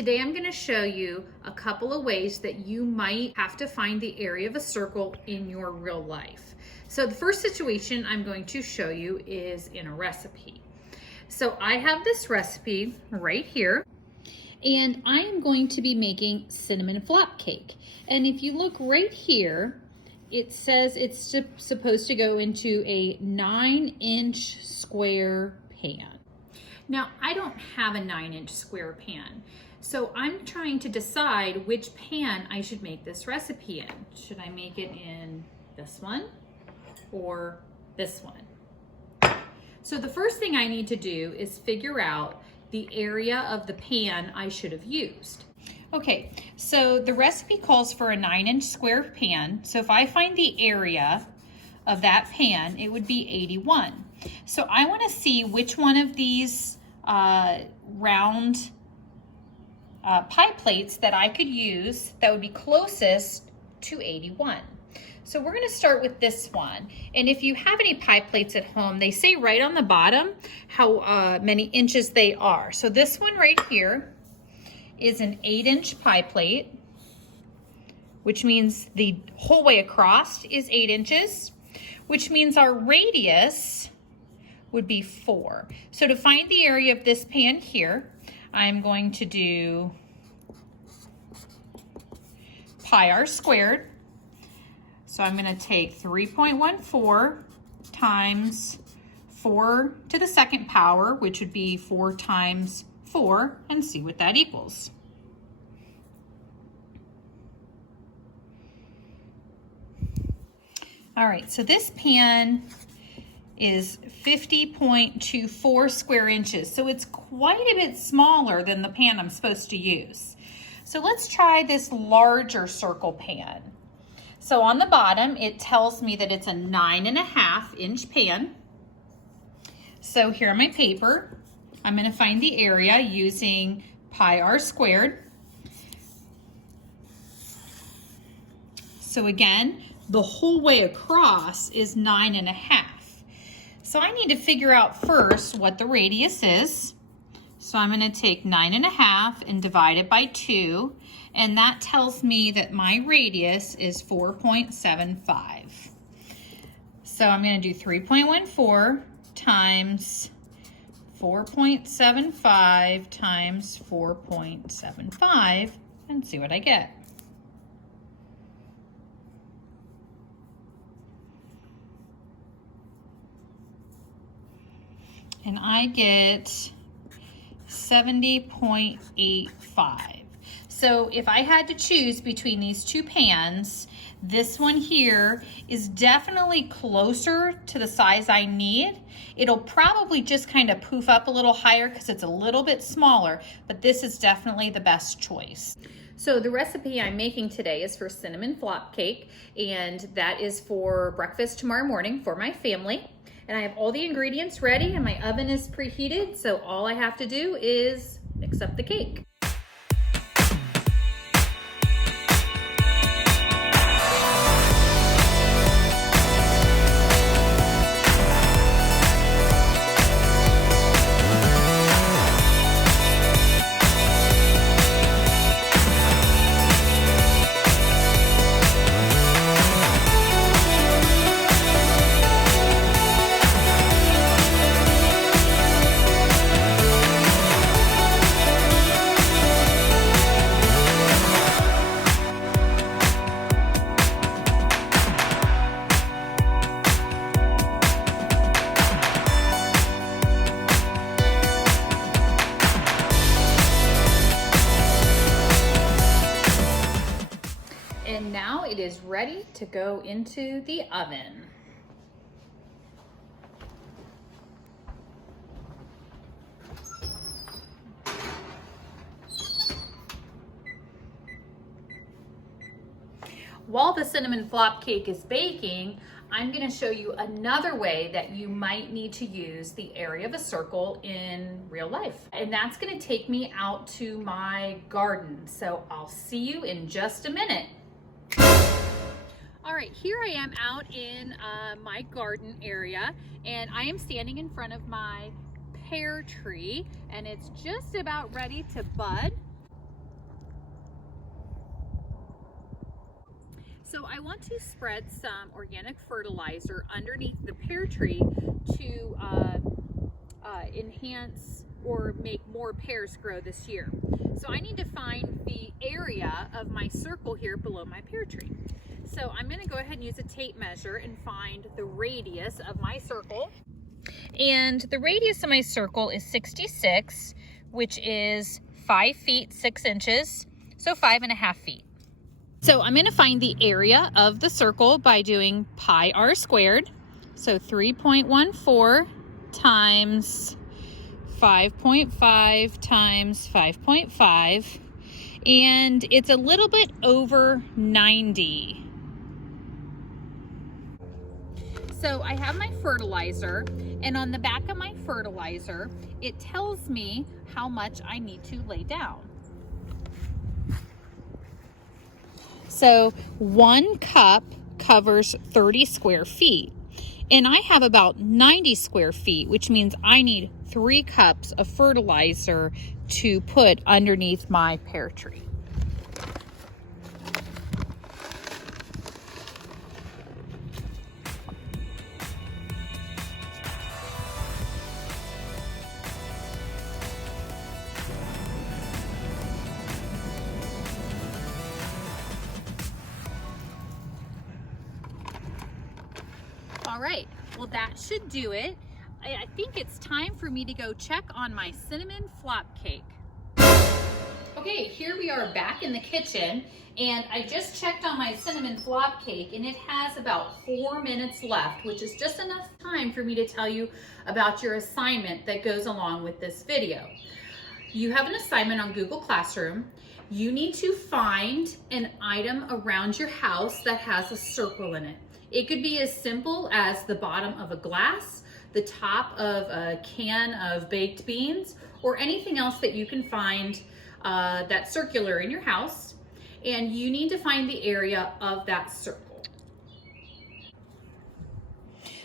today I'm going to show you a couple of ways that you might have to find the area of a circle in your real life. So the first situation I'm going to show you is in a recipe. So I have this recipe right here, and I am going to be making cinnamon flap cake. And if you look right here, it says it's supposed to go into a 9-inch square pan. Now, I don't have a 9-inch square pan, so I'm trying to decide which pan I should make this recipe in. Should I make it in this one or this one? So the first thing I need to do is figure out the area of the pan I should have used. Okay, so the recipe calls for a 9-inch square pan. So if I find the area of that pan, it would be 81. So I want to see which one of these round pie plates that I could use that would be closest to 81. So we're going to start with this one. And if you have any pie plates at home, they say right on the bottom how many inches they are. So this one right here is an 8-inch pie plate, which means the whole way across is 8 inches, which means our radius would be 4. So to find the area of this pan here, I'm going to do pi r squared. So I'm going to take 3.14 times 4 to the second power, which would be 4 times 4, and see what that equals. All right, so this pan is 50.24 square inches. So it's quite a bit smaller than the pan I'm supposed to use. So let's try this larger circle pan. So on the bottom, it tells me that it's a 9.5-inch pan. So here on my paper, I'm going to find the area using pi r squared. So again, the whole way across is 9.5. So I need to figure out first what the radius is. So I'm going to take 9.5 and divide it by 2. And that tells me that my radius is 4.75. So I'm going to do 3.14 times 4.75 times 4.75 and see what I get. And I get 70.85. So if I had to choose between these two pans, this one here is definitely closer to the size I need. It'll probably just kind of poof up a little higher because it's a little bit smaller, but this is definitely the best choice. So the recipe I'm making today is for cinnamon flap cake, and that is for breakfast tomorrow morning for my family. And I have all the ingredients ready and my oven is preheated, so all I have to do is mix up the cake. And now it is ready to go into the oven. While the cinnamon flap cake is baking, I'm going to show you another way that you might need to use the area of a circle in real life. And that's going to take me out to my garden. So I'll see you in just a minute. All right, here I am out in my garden area, and I am standing in front of my pear tree, and it's just about ready to bud. So I want to spread some organic fertilizer underneath the pear tree to enhance or make more pears grow this year. So I need to find the area of my circle here below my pear tree. So I'm going to go ahead and use a tape measure and find the radius of my circle. And the radius of my circle is 66, which is 5 feet 6 inches, so 5.5 feet. So I'm going to find the area of the circle by doing pi r squared. So 3.14 times 5.5 times 5.5. And it's a little bit over 90. So I have my fertilizer, and on the back of my fertilizer, it tells me how much I need to lay down. So 1 cup covers 30 square feet, and I have about 90 square feet, which means I need 3 cups of fertilizer to put underneath my pear tree. All right, well that should do it. I think it's time for me to go check on my cinnamon flop cake. Okay, here we are back in the kitchen, and I just checked on my cinnamon flop cake, and it has about 4 minutes left, which is just enough time for me to tell you about your assignment that goes along with this video. You have an assignment on Google Classroom. You need to find an item around your house that has a circle in it. It could be as simple as the bottom of a glass, the top of a can of baked beans, or anything else that you can find that's circular in your house. And you need to find the area of that circle.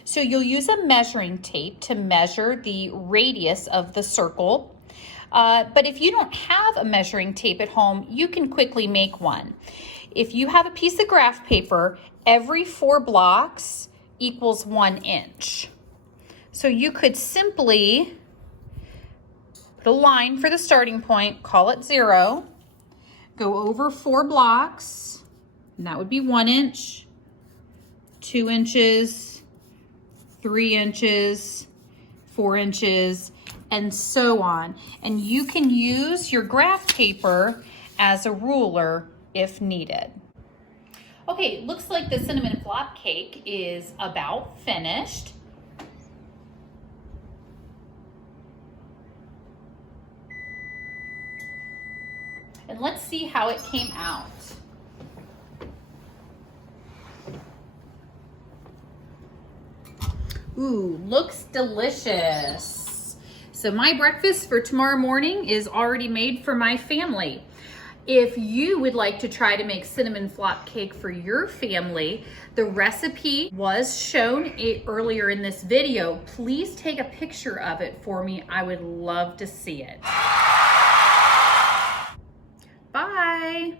So you'll use a measuring tape to measure the radius of the circle. But if you don't have a measuring tape at home, you can quickly make one. If you have a piece of graph paper, every 4 blocks equals 1 inch. So you could simply put a line for the starting point, call it 0, go over 4 blocks, and that would be 1 inch, 2 inches, 3 inches, 4 inches, and so on. And you can use your graph paper as a ruler if needed. Okay, looks like the cinnamon flop cake is about finished. And let's see how it came out. Ooh, looks delicious. So my breakfast for tomorrow morning is already made for my family. If you would like to try to make cinnamon flop cake for your family, the recipe was shown earlier in this video. Please take a picture of it for me. I would love to see it. Bye.